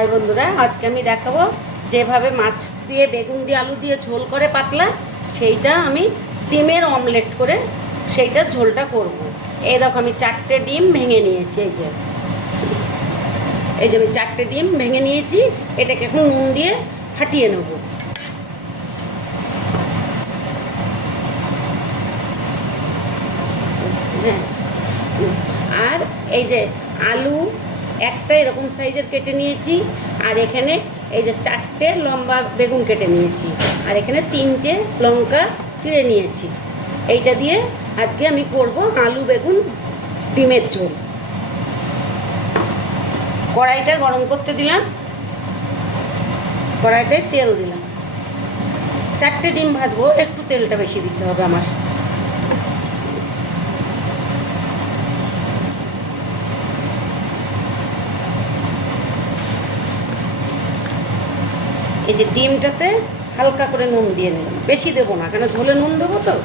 High বন্ধুরা, আজকে আমি দেখাবো যেভাবে মাছ দিয়ে বেগুন দিয়ে আলু দিয়ে ঝোল করে পাতলা, সেইটা আমি ডিমের অমলেট করে সেইটার ঝোলটা করব। এই দেখো আমি 4টে ডিম ভেঙে নিয়েছি। এই যে আমি 4টে ডিম ভেঙে নিয়েছি। এটাকে এখন নুন দিয়ে ফাটিয়ে নেব। হ্যাঁ, আর এই যে আলু একটা এরকম সাইজের কেটে নিয়েছি, আর এখানে এই যে 4টে লম্বা বেগুন কেটে নিয়েছি, আর এখানে 3টে লঙ্কা চিড়ে নিয়েছি। এইটা দিয়ে আজকে আমি করব আলু বেগুন ডিমের ঝোল। কড়াইটা গরম করতে দিলাম, কড়াইটায় তেল দিলাম। 4টে ডিম ভাজবো, একটু তেলটা বেশি দিতে হবে আমার। এই যে ডিমটাতে হালকা করে নুন দিয়ে নিলাম, বেশি দেবো না, কেন ঝোলে নুন দেবো তো।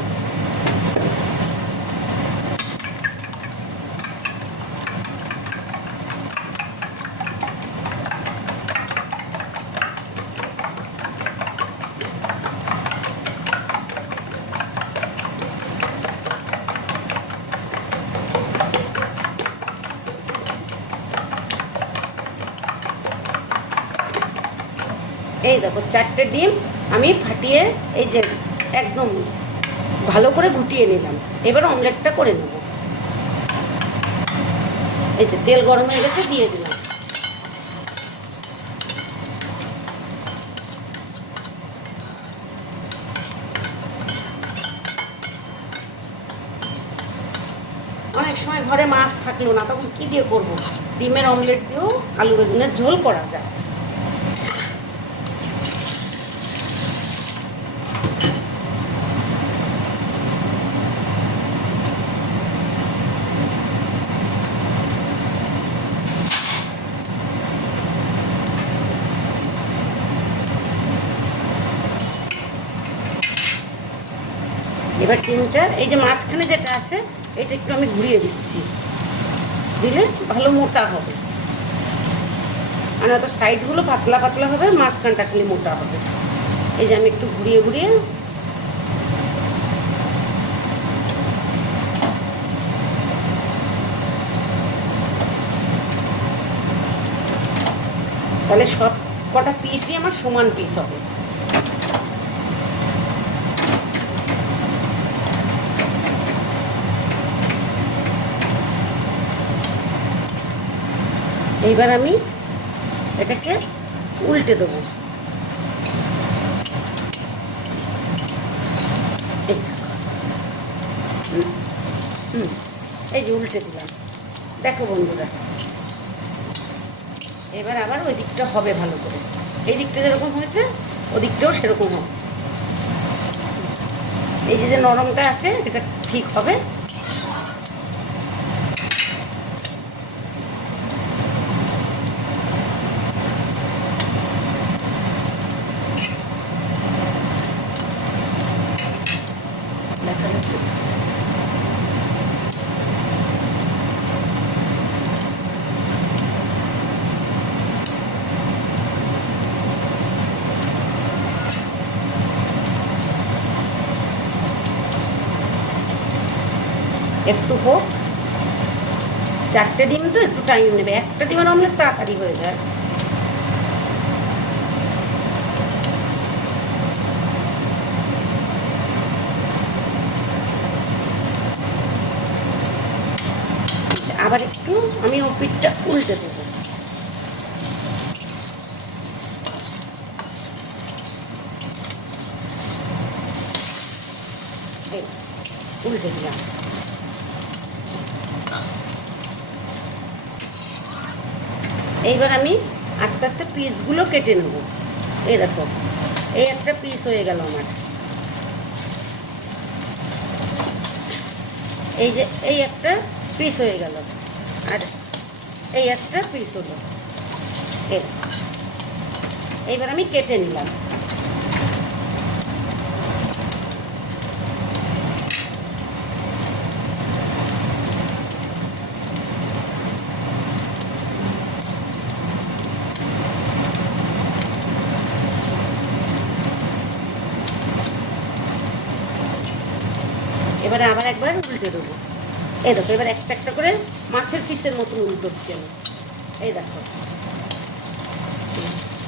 এই দেখো 4টে ডিম আমি ফাটিয়ে এই যে একদম ভালো করে ঘুটিয়ে নিলাম। এবার অমলেটটা করে নেব। এই যে তেল গরম হয়ে গেছে, দিয়ে দিলাম। অনেক সময় ঘরে মাছ থাকলো না, তখন কি দিয়ে করব? ডিমের অমলেট দিয়েও আলু বেগুনের ঝোল করা যায়। এবার ডিমটা এই যে মাঝখানে যেটা আছে এটা একটু আমি ঘুরিয়ে দিচ্ছি, দিলে ভালো মোটা হবে। আর তো সাইডগুলো পাতলা পাতলা হবে, মাঝখানটা খালি মোটা হবে। এই যে আমি একটু ঘুরিয়ে ঘুরিয়ে তাহলে সব কটা পিসই আমার সমান পিস হবে। এইবার আমি এটাকে উল্টে দেবো। এই যে উল্টে দিলাম, দেখো বন্ধুরা। এবার আবার ওই দিকটা হবে ভালো করে, এই দিকটা যেরকম হয়েছে ওদিকটাও সেরকম হবে। এই যে যে নরমটা আছে এটা ঠিক হবে। দেখা যাচ্ছে একটু হোক। 4টে ডিম তো একটু টাইম নেবে, একটা ডিমের অমলেট তাড়াতাড়ি হয়ে যায়। আবার একটু আমি ও পিঠটা উল্টে দেবো। উল্টে দিলাম। এইবার আমি আস্তে আস্তে পিসগুলো কেটে নেব। এই দেখো, এই একটা পিস হয়ে গেল আমার। এই যে এই একটা পিস হয়ে গেল, আর এই একটা পিস হলো। এইবার আমি কেটে নিলাম। এবারে আবার একবার উল্টে দেবো। এই দেখো এবার একটা একটা করে মাছের পিসের মতন উল্টোচ্ছি আমি। এই দেখো,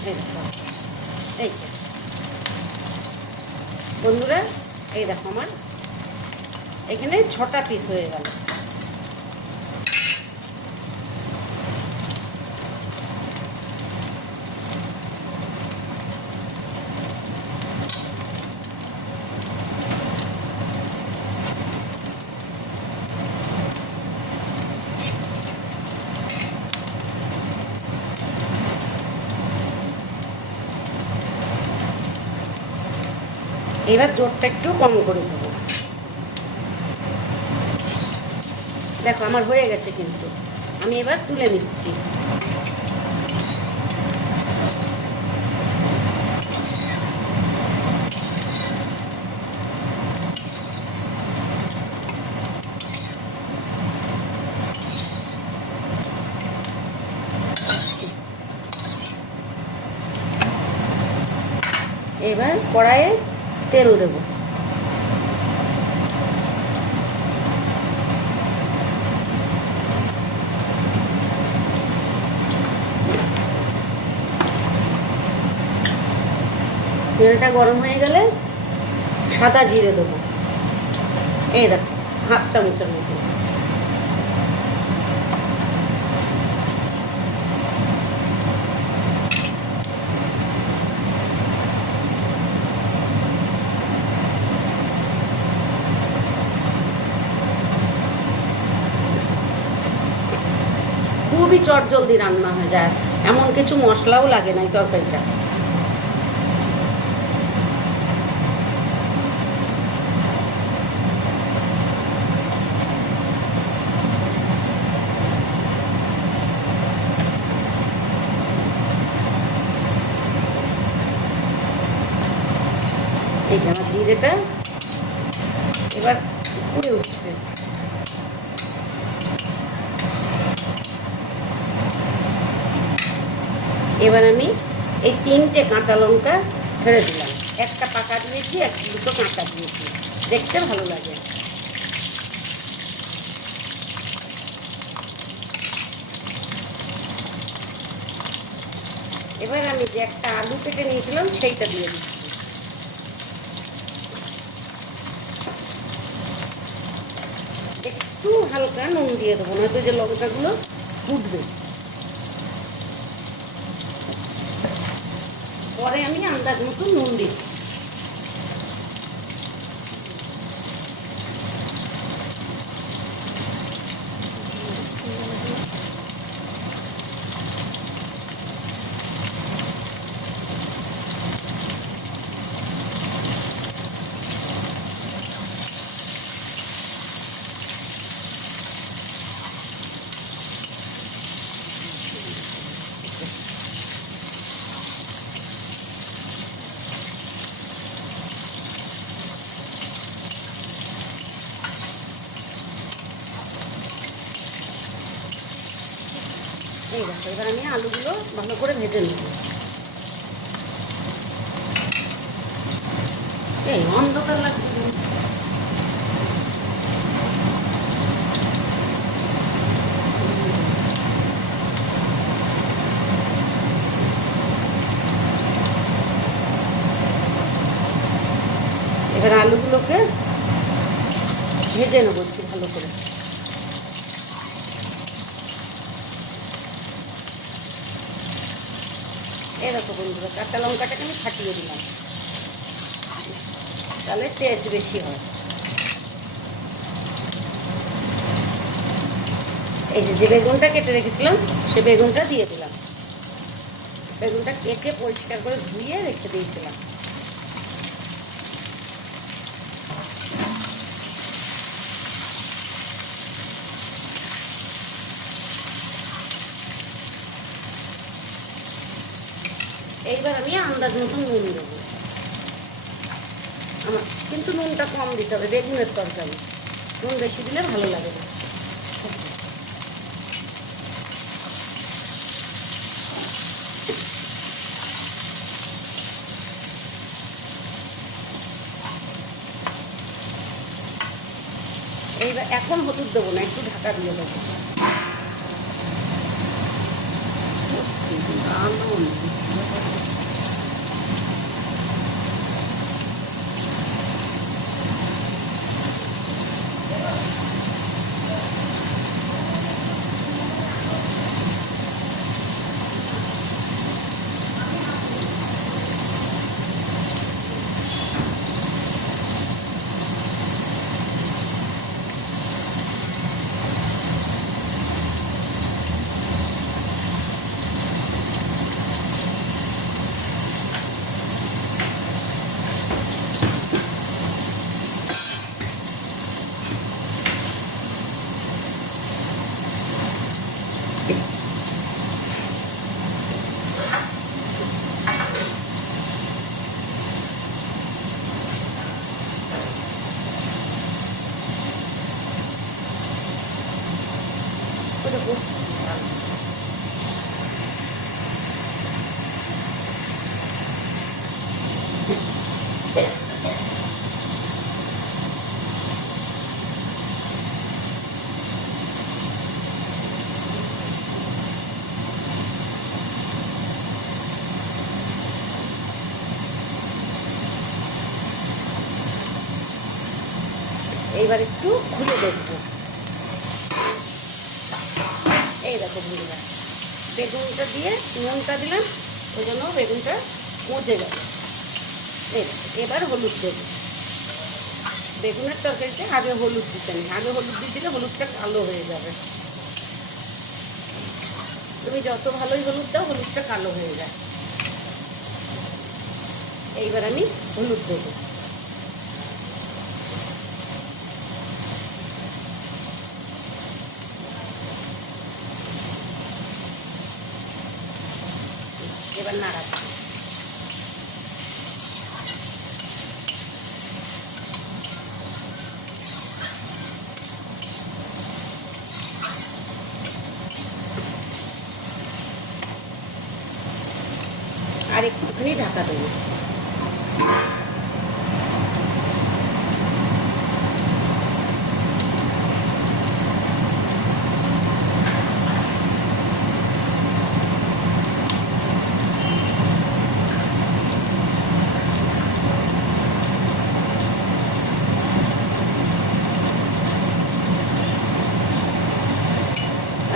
এই দেখো, এই যে বন্ধুরা, এই দেখো আমার এখানে 6টা পিস হয়ে গেল। এবার জোরটা একটু কম করে দেবো। দেখো আমার হয়ে গেছে, কিন্তু আমি এবার তুলে নিচ্ছি। এবার কড়াইয়ে তেল দেবো। তেলটা গরম হয়ে গেলে সাদা জিরে দেবো। এই দেখো 1/2 চামচের মতো। খুবই চটজলদি রান্না হয়ে যায়, এমন কিছু মশলাও লাগে না এই তরকারিটা। এই যে আমার জিরেটা এবার পুড়ে উঠছে। এবার আমি এই 3টে কাঁচা লঙ্কা ছেড়ে দিলাম। একটা পাকা দিয়েছি, দুটো কাঁচা দিয়েছি, দেখতে ভালো লাগে। এবার আমি যে একটা আলু কেটে নিয়েছিলাম সেইটা দিয়ে দিচ্ছি। একটু হালকা নুন দিয়ে দেবো, নয়তো যে লঙ্কাগুলো ফুটবে। পরে আমি আন্দাজ মতো নুন দিচ্ছি। এই দেখো এবার আমি আলুগুলো ভালো করে ভেজে নেব। এই অন্ধকার লাগছে। এবার আলুগুলোকে ভেজে নেবো একটু ভালো করে। এই দেখো বন্ধুরা, কাঁচা লঙ্কাটাকে আমি ফাটিয়ে দিলাম, তাহলে টেস্ট বেশি হয়। এই যে বেগুনটা কেটে রেখেছিলাম সে বেগুনটা দিয়ে দিলাম। বেগুনটা কেটে পরিষ্কার করে ধুয়ে রেখে দিয়েছিলাম। এইবার আমি আন্দাজ মতন নুন দেবো। আমার কিন্তু নুনটা কম দিতে হবে, বেগুনের তরকারি নুন বেশি দিলে ভালো লাগে না। এবার এখন হলুদ দেবো না, একটু ঢাকা দিয়ে দেবো। এইবার একটু খুলে দেখবো। এই দেখো বন্ধুরা, বেগুনটা দিয়ে নুনটা দিলাম, ওই জন্য বেগুনটা মজে গেল। এই এবার হলুদ দেবো। বেগুনের তরকারিতে আগে হলুদ দিতে নেই, আগে হলুদ দিয়ে দিলে হলুদটা কালো হয়ে যাবে। তুমি যত ভালোই হলুদ দাও, হলুদটা কালো হয়ে যায়। এইবার আমি হলুদ দেবো। এবার নাড়াচ্ছি। আর একটুখানি ঢাকা দেবো।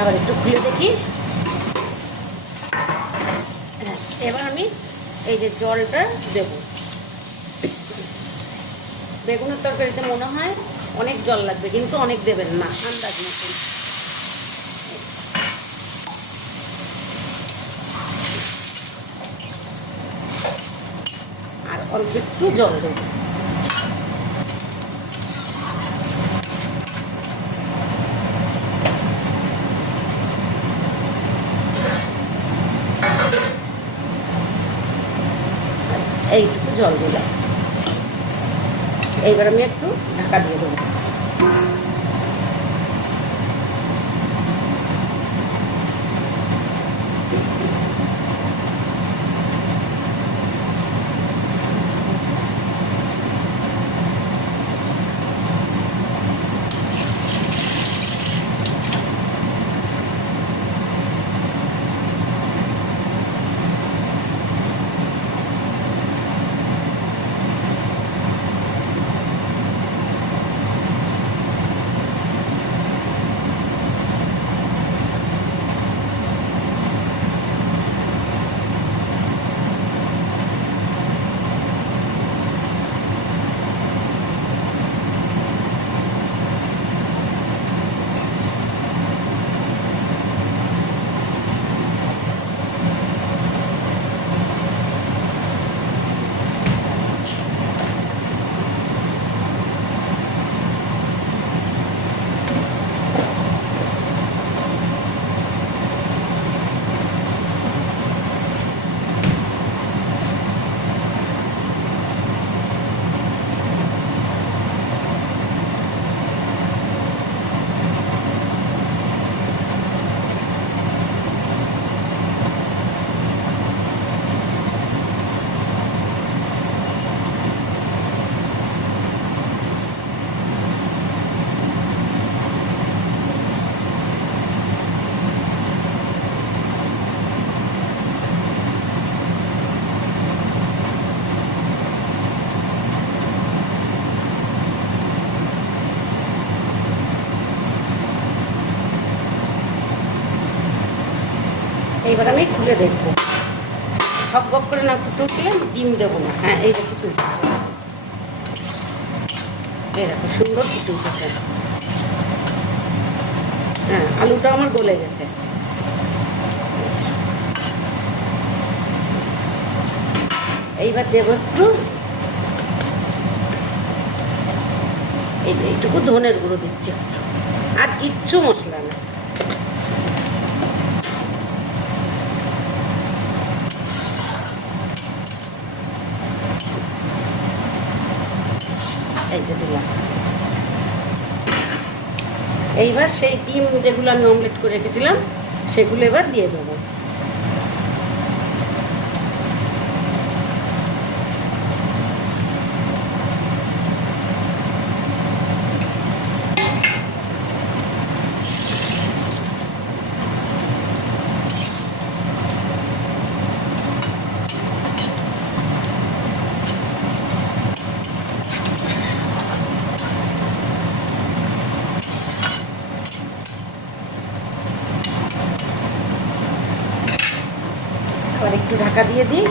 আবার একটু খুলে দেখি। হ্যাঁ, এবার আমি এই যে জলটা দেব। বেগুনের তরকারিতে মনে হয় অনেক জল লাগবে, কিন্তু অনেক দেবেন না, আন্দাজ মতন। আর অল্প একটু জল দেবো। এইটুকু জল দিলাম। এইবার আমি একটু ঢাকা দিয়ে দেবো। ফুটে দেখবো, ঠকবক করে না ফুটে উঠলে ডিম দেবো না। হ্যাঁ এই দেখো ফুটে উঠেছে, এই দেখো সুন্দর ফুটে উঠেছে। হ্যাঁ আলুটা আমার গলে গেছে। এইবার দেবো একটু এইটুকু ধনের গুঁড়ো দিচ্ছি একটু, আর কিচ্ছু মশলা না। এই যে দিলাম। এইবার সেই ডিম যেগুলো আমি অমলেট করে রেখেছিলাম সেগুলো এবার দিয়ে দেবো। আবার একটু ঢাকা দিয়ে দিই।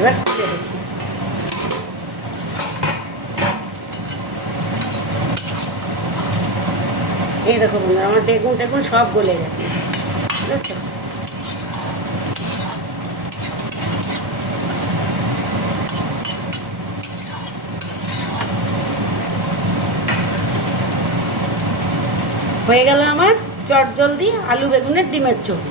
এবার খুলে দেখি। এই দেখো বন্ধুরা আমার বেগুন টেগুন সব গলে গেছে, বুঝেছো? হয়ে গেল আমার চটজলদি আলু বেগুনের ডিমের ঝোল।